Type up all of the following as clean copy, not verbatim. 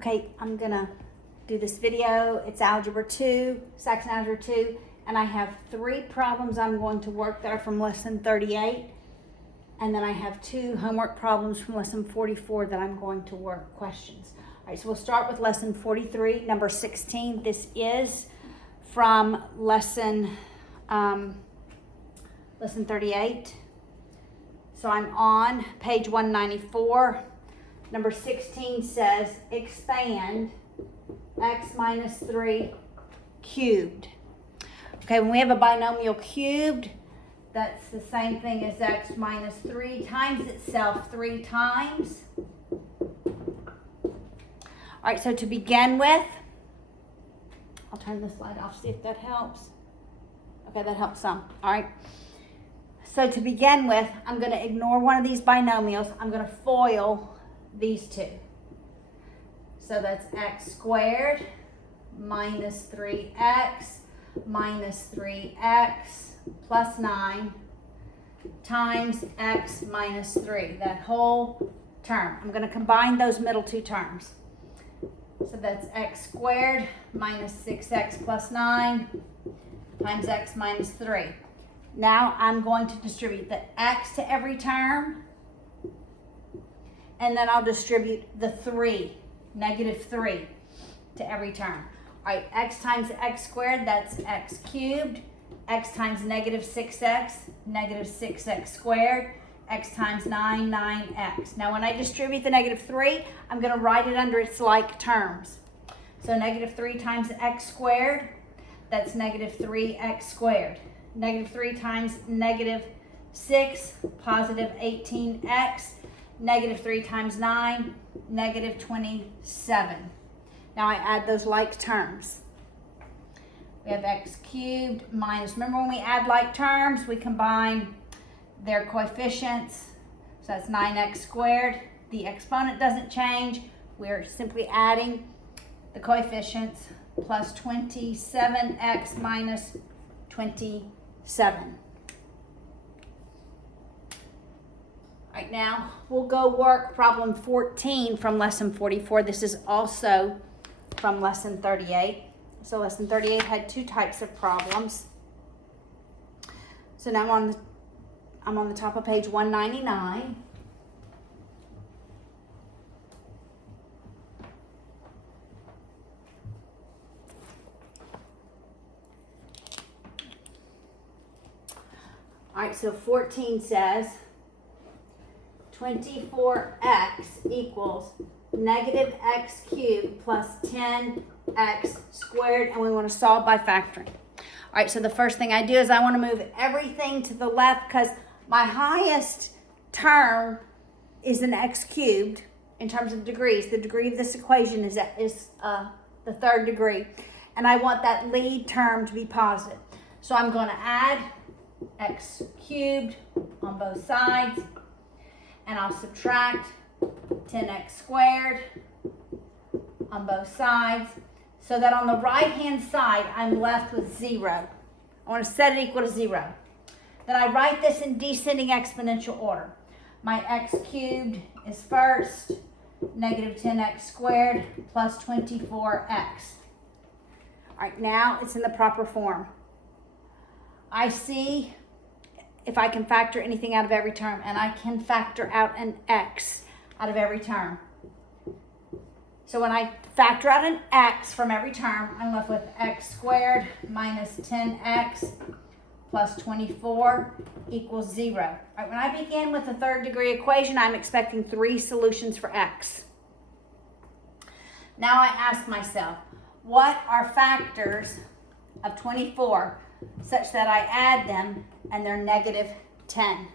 Okay, I'm gonna do this video. It's Algebra 2, Saxon Algebra 2, and I have 3 problems I'm going to work that are from lesson 38. And then I have 2 homework problems from lesson 44 that I'm going to work questions. All right, so we'll start with lesson 43, number 16. This is from lesson 38. So I'm on page 194. Number 16 says expand x minus 3 cubed. Okay, when we have a binomial cubed, that's the same thing as x minus 3 times itself 3 times. All right, so to begin with, I'll turn this light off, see if that helps. Okay, that helps some. All right. So to begin with, I'm going to ignore one of these binomials. I'm going to FOIL these 2. So that's x squared minus 3x minus 3x plus 9 times x minus 3, that whole term. I'm going to combine those middle 2 terms. So that's x squared minus 6x plus 9 times x minus 3. Now I'm going to distribute the x to every term, and then I'll distribute the 3, negative 3, to every term. All right, x times x squared, that's x cubed. X times negative 6x, negative 6x squared. X times 9, 9x. Now when I distribute the negative 3, I'm going to write it under its like terms. So negative 3 times x squared, that's negative 3x squared. Negative 3 times negative 6, positive 18x. Negative 3 times 9, negative 27. Now I add those like terms. We have x cubed minus, remember when we add like terms, we combine their coefficients. So that's 9x squared. The exponent doesn't change. We're simply adding the coefficients, plus 27x minus 27. All right, now we'll go work problem 14 from lesson 44. This is also from lesson 38. So lesson 38 had 2 types of problems. So now I'm on the top of page 199. All right, so 14 says 24x equals negative x cubed plus 10x squared, and we want to solve by factoring. All right, so the first thing I do is I want to move everything to the left because my highest term is an x cubed in terms of degrees. The degree of this equation is the 3rd degree, and I want that lead term to be positive. So I'm going to add x cubed on both sides, and I'll subtract 10x squared on both sides, so that on the right hand side I'm left with 0. I want to set it equal to 0. Then I write this in descending exponential order. My x cubed is first, negative 10x squared plus 24x. All right, now it's in the proper form. I see if I can factor anything out of every term, and I can factor out an x out of every term. So when I factor out an x from every term, I'm left with x squared minus 10x plus 24 equals 0. All right, when I begin with the 3rd degree equation, I'm expecting 3 solutions for x. Now I ask myself, what are factors of 24 such that I add them and they're negative 10?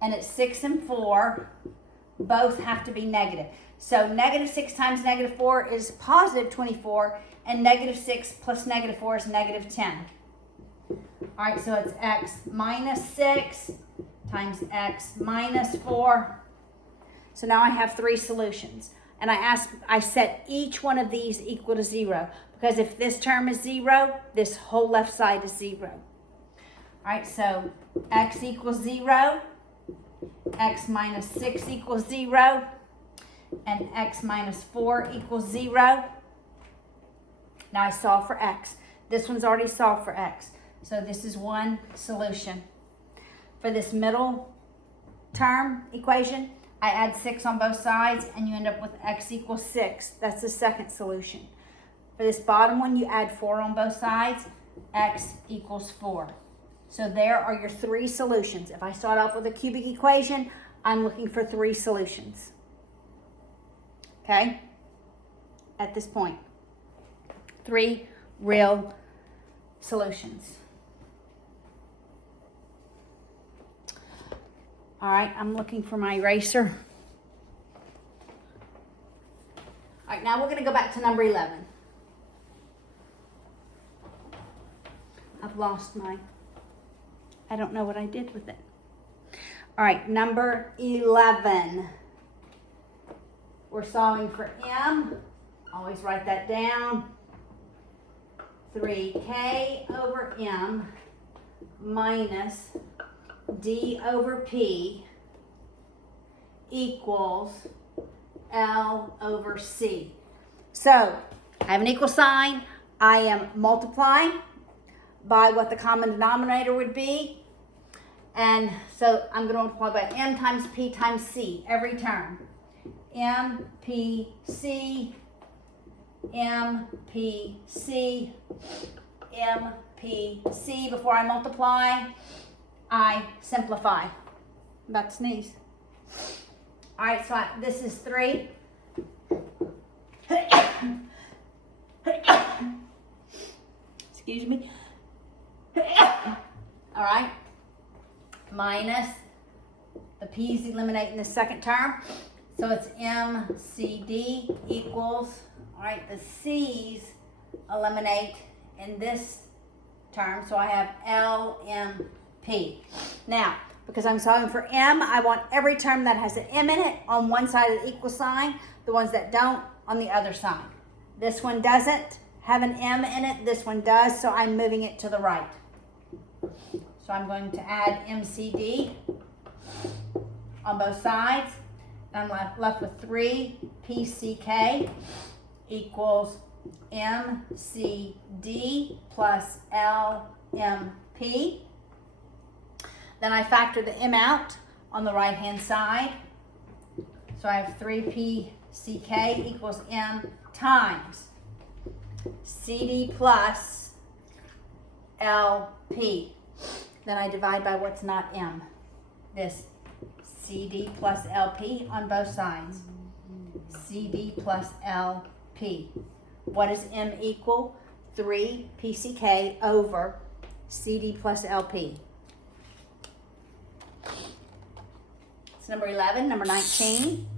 And it's 6 and 4, both have to be negative. So negative 6 times negative 4 is positive 24, and negative 6 plus negative 4 is negative 10. All right, so it's x minus 6 times x minus 4. So now I have 3 solutions. And I set each one of these equal to 0, because if this term is 0, this whole left side is 0. All right, so x equals 0, x minus 6 equals 0, and x minus 4 equals 0. Now I solve for x. This one's already solved for x. So this is one solution. For this middle term equation, I add 6 on both sides and you end up with x equals 6. That's the second solution. For this bottom one, you add 4 on both sides, x equals 4. So there are your 3 solutions. If I start off with a cubic equation, I'm looking for 3 solutions. Okay? At this point, 3 real solutions. All right, I'm looking for my eraser. All right, now we're going to go back to number 11. I've lost mine. I don't know what I did with it. All right, number 11. We're solving for m. Always write that down. 3k over m minus d over p equals L over C. So I have an equal sign. I am multiplying by what the common denominator would be. And so I'm going to multiply by m times p times c every term. M, P, C, M, P, C, M, P, C. Before I multiply, I simplify. I'm about to sneeze. All right, so this is 3. Excuse me. All right, minus the p's eliminate in the second term. So it's MCD equals, all right, the c's eliminate in this term. So I have LMP. Now, because I'm solving for m, I want every term that has an m in it on one side of the equal sign, the ones that don't on the other side. This one doesn't have an m in it, this one does, so I'm moving it to the right. So I'm going to add MCD on both sides. I'm left with 3 PCK equals MCD plus LMP. Then I factor the m out on the right hand side. So I have 3 PCK equals m times CD plus LP. Then I divide by what's not m. This CD plus LP on both sides. CD plus LP. What does m equal? 3 PCK over CD plus LP. It's number 11. Number 19.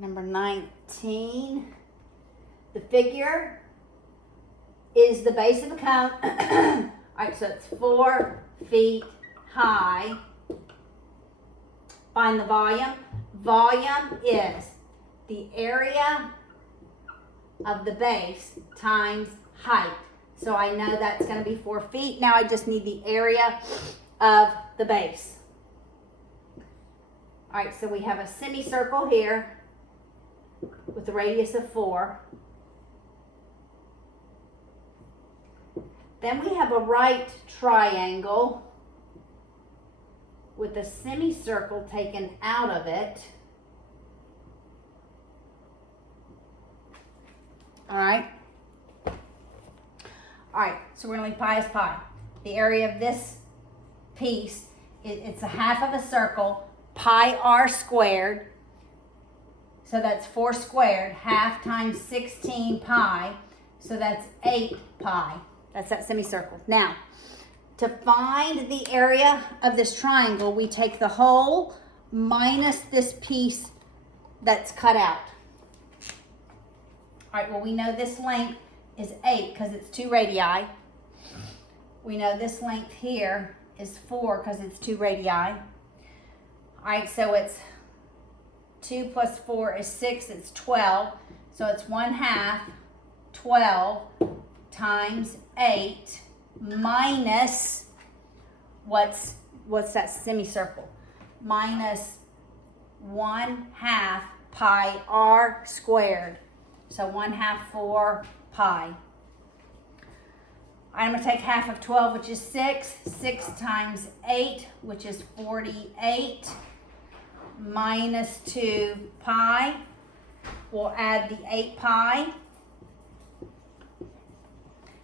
Number 19, the figure is the base of the cone. All right, so it's 4 feet high. Find the volume. Volume is the area of the base times height. So I know that's going to be 4 feet. Now I just need the area of the base. All right, so we have a semicircle here with a radius of 4. Then we have a right triangle with a semicircle taken out of it. All right. All right, so we're going to leave pi as pi. The area of this piece, it's a half of a circle, pi r squared. So that's 4 squared, half times 16 pi. So that's 8 pi. That's that semicircle. Now, to find the area of this triangle, we take the whole minus this piece that's cut out. All right, well, we know this length is 8 because it's 2 radii. We know this length here is 4 because it's 2 radii. All right, so it's 2 plus 4 is 6, it's 12. So it's 1/2, 12 times 8 minus, what's that semicircle? Minus 1/2 pi r squared. So 1/2 4 pi. I'm going to take half of 12, which is 6. 6 times 8, which is 48, minus 2 pi. We'll add the 8 pi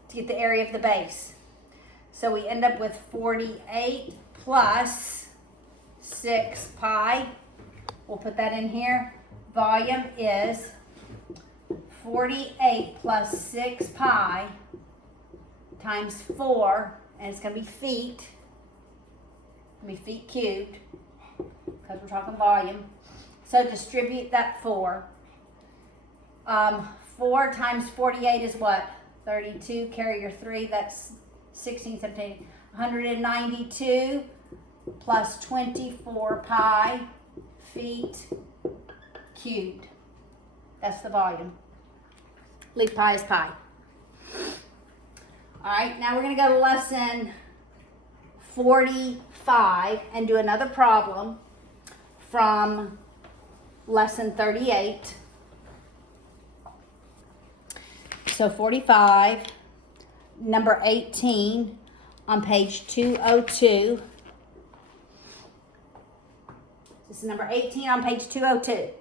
to get the area of the base. So we end up with 48 plus 6 pi. We'll put that in here. Volume is 48 plus 6 pi times 4, and it's going to be feet. It's going to be feet cubed because we're talking volume. So distribute that 4. 4 times 48 is what? 32. Carry your 3. That's 16, 17. 192 plus 24 pi feet cubed. That's the volume. Leave pi as pi. All right, now we're going to go to lesson 45 and do another problem from lesson 38. So 45, number 18 on page 202. This is number 18 on page 202.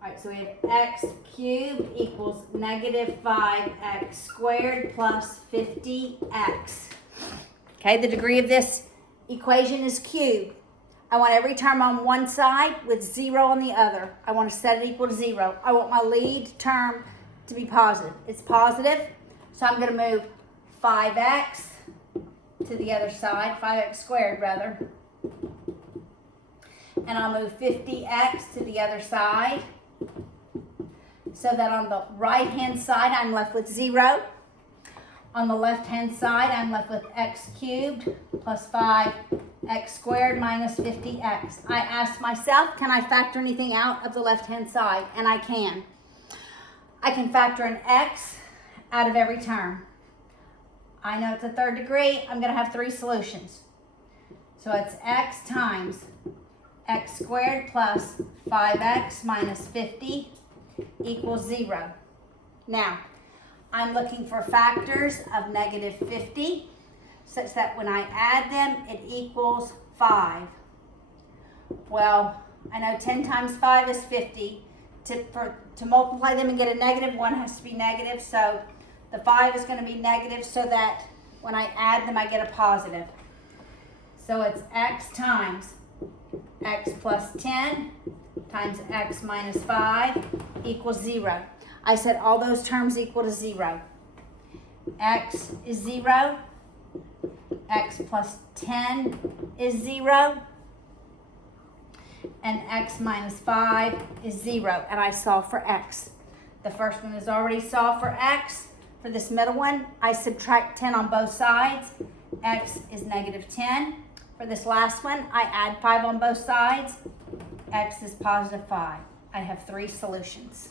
All right, so we have x cubed equals negative 5x squared plus 50x. Okay, the degree of this equation is cubed. I want every term on one side with 0 on the other. I want to set it equal to 0. I want my lead term to be positive. It's positive, so I'm going to move 5x to the other side, 5x squared rather. And I'll move 50x to the other side, so that on the right-hand side, I'm left with 0. On the left-hand side, I'm left with x cubed plus 5x squared minus 50x. I asked myself, can I factor anything out of the left-hand side? And I can. I can factor an x out of every term. I know it's a third degree. I'm going to have 3 solutions. So it's x times x squared plus 5x minus 50 equals 0. Now, I'm looking for factors of negative 50 such that when I add them, it equals 5. Well, I know 10 times 5 is 50. To multiply them and get a negative, one has to be negative. So the 5 is going to be negative so that when I add them, I get a positive. So it's x times x plus 10 times x minus 5 equals 0. I said all those terms equal to 0. X is 0. X plus 10 is 0. And x minus 5 is 0. And I solve for x. The first one is already solved for x. For this middle one, I subtract 10 on both sides. X is negative 10. For this last one, I add 5 on both sides. X is positive 5. I have 3 solutions.